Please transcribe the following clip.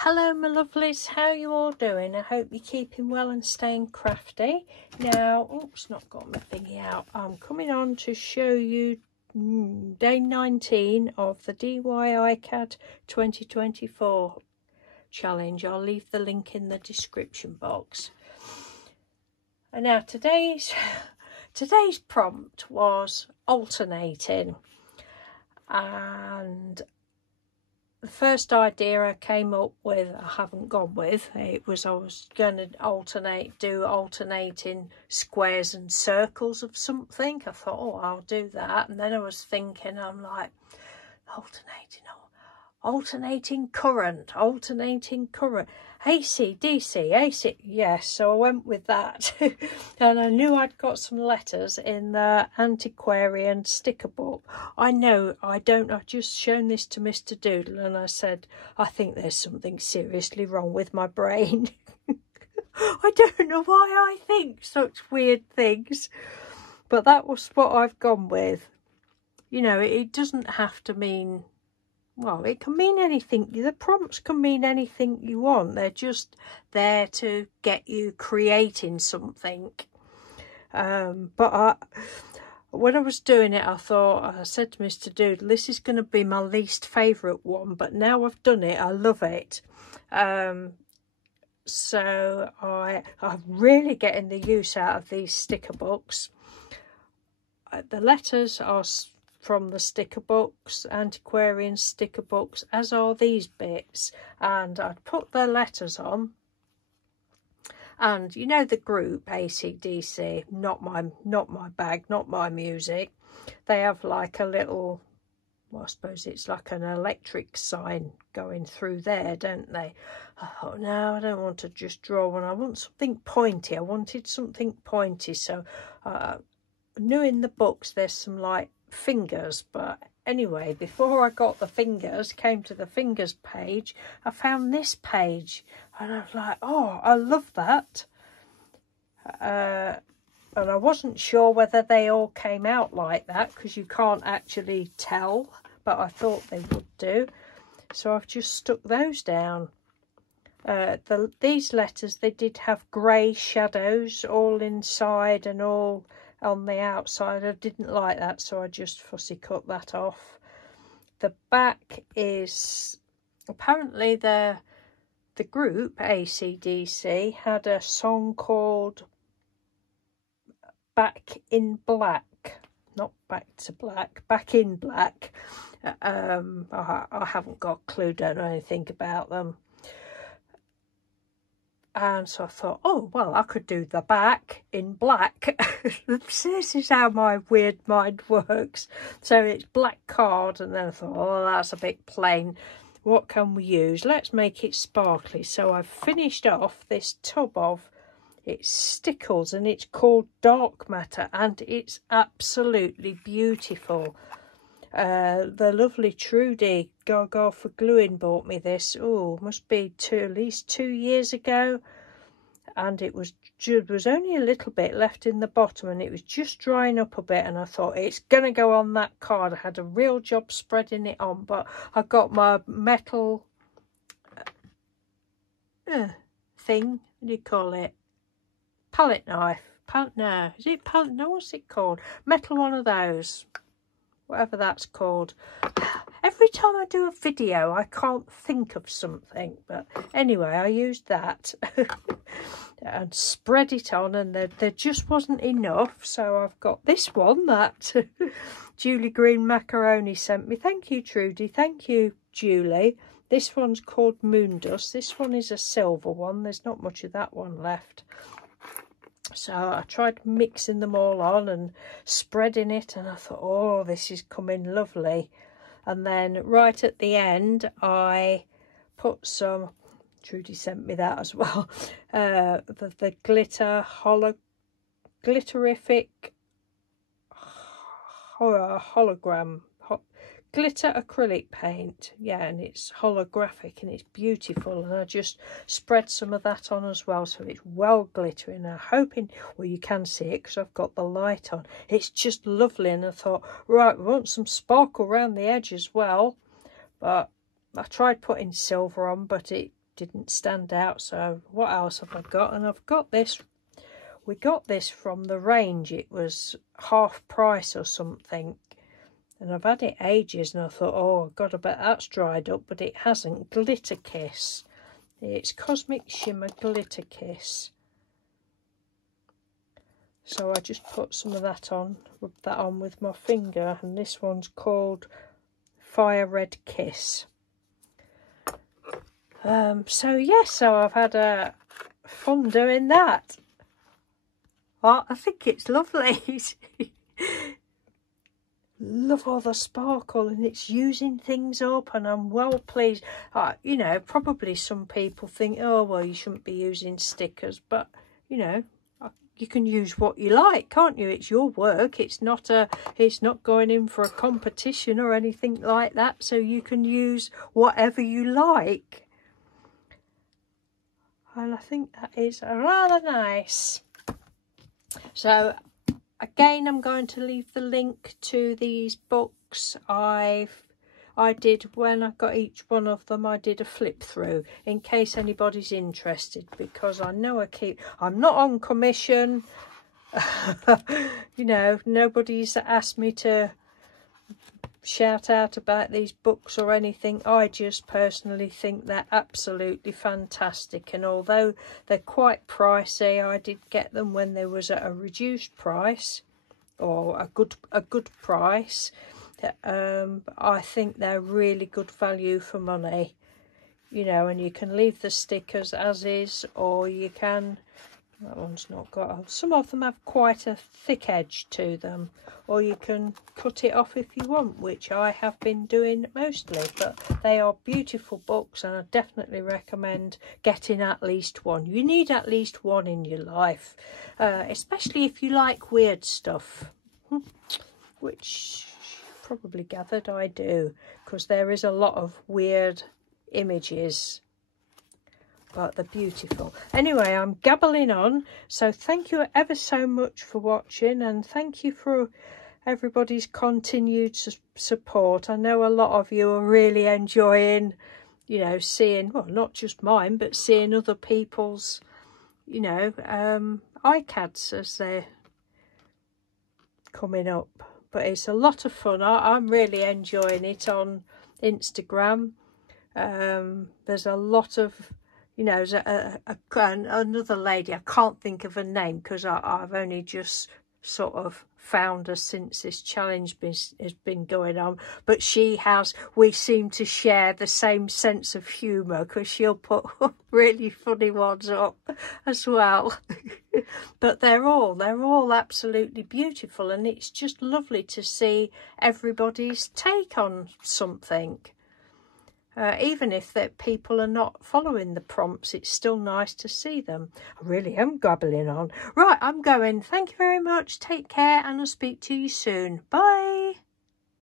Hello my lovelies, how you all doing? I hope you're keeping well and staying crafty. Now, oops, not got my thingy out. I'm coming on to show you day 19 of the DIY 2024 challenge. I'll leave the link in the description box. And now today's prompt was alternating, and the first idea I came up with, I haven't gone with. It was I was going to do alternating squares and circles of something. I thought, oh, I'll do that. And then I was thinking, I'm like, alternating current, AC, DC, AC. Yes, so I went with that. And I knew I'd got some letters in the antiquarian sticker book. I know, I've just shown this to Mr. Doodle and I said, I think there's something seriously wrong with my brain. I don't know why I think such weird things. But that was what I've gone with. You know, it doesn't have to mean... Well, it can mean anything. The prompts can mean anything you want. They're just there to get you creating something. When I was doing it, I said to Mr. Doodle, this is going to be my least favourite one. But now I've done it, I love it. So I'm really getting the use out of these sticker books. The letters are from the sticker books, antiquarian sticker books, as are these bits, and I'd put their letters on. And you know the group AC/DC, not my bag, not my music. They have like a little, well, I suppose it's like an electric sign going through there, don't they? I thought, no, I don't want to just draw one. I want something pointy. I wanted something pointy. So I knew in the books there's some like fingers, but anyway, before I got the fingers, came to the fingers page, I found this page and I was like, oh, I love that. And I wasn't sure whether they all came out like that because you can't actually tell, but I thought they would do, so I've just stuck those down. These letters, they did have grey shadows all inside and all on the outside. I didn't like that, so I just fussy cut that off. The back is apparently the group AC/DC had a song called Back in Black, not Back to Black, Back in Black. I haven't got a clue, don't know anything about them. And so I thought, oh, well, I could do the back in black. This is how my weird mind works. So it's black card, and then I thought, oh, that's a bit plain. What can we use? Let's make it sparkly. So I've finished off this tub of, it's stickles, and it's called Dark Matter, and it's absolutely beautiful. The lovely Trudy Gaga for Gluing bought me this. Oh, must be at least 2 years ago, and it was only a little bit left in the bottom, and it was just drying up a bit, and I thought it's gonna go on that card. I had a real job spreading it on, but I got my metal thing. What do you call it? Palette knife. No, is it palette? No, what's it called? Metal one of those. Whatever that's called. Every time I do a video, I can't think of something. But anyway, I used that and spread it on, and there just wasn't enough. So I've got this one that Julie Green Macaroni sent me. Thank you, Trudy. Thank you, Julie. This one's called Moondust. This one is a silver one. There's not much of that one left. So I tried mixing them all on and spreading it, and I thought, oh, this is coming lovely. And then right at the end, I put some, Trudy sent me that as well, the glitter glitterific hologram, glitter acrylic paint. Yeah, and it's holographic and it's beautiful, and I just spread some of that on as well, so it's well glittering. I'm hoping, well, you can see it because I've got the light on. It's just lovely, and I thought, right, we want some sparkle around the edge as well, but I tried putting silver on, but it didn't stand out. So what else have I got? And I've got this. We got this from the range. It was half price or something. And I've had it ages, and I thought, oh God, I bet that's dried up, but it hasn't. Glitter Kiss. It's Cosmic Shimmer Glitter Kiss. So I just put some of that on, rub that on with my finger, and this one's called Fire Red Kiss. So yes, so I've had fun doing that. Oh, I think it's lovely. Love all the sparkle, and it's using things up, and I'm well pleased. You know, probably some people think, oh well, you shouldn't be using stickers, but you know, you can use what you like, can't you? It's your work. It's not going in for a competition or anything like that, so you can use whatever you like. And I think that is rather nice. So again, I'm going to leave the link to these books. I did, when I got each one of them, I did a flip through in case anybody's interested, because I know I'm not on commission. You know, nobody's asked me to shout out about these books or anything. I just personally think they're absolutely fantastic, and although they're quite pricey, I did get them when they was at a reduced price, or a good price. I think they're really good value for money, you know, and you can leave the stickers as is, or you can, that one's not got, some of them have quite a thick edge to them, or you can cut it off if you want, which I have been doing mostly. But they are beautiful books, and I definitely recommend getting at least one. You need at least one in your life, especially if you like weird stuff, which probably gathered I do, because there is a lot of weird images, but they're beautiful. Anyway, I'm gabbling on, so thank you ever so much for watching, and thank you for everybody's continued support. I know a lot of you are really enjoying, you know, seeing, well, not just mine, but seeing other people's, you know, iCads as they're coming up. But it's a lot of fun. I'm really enjoying it on Instagram. There's a lot of, you know, another lady, I can't think of her name because I've only just sort of found her since this challenge has been going on, but we seem to share the same sense of humour, because she'll put really funny ones up as well. But they're all absolutely beautiful, and it's just lovely to see everybody's take on something. Even if that people are not following the prompts, it's still nice to see them. I really am gabbling on. Right, I'm going. Thank you very much. Take care, and I'll speak to you soon. Bye.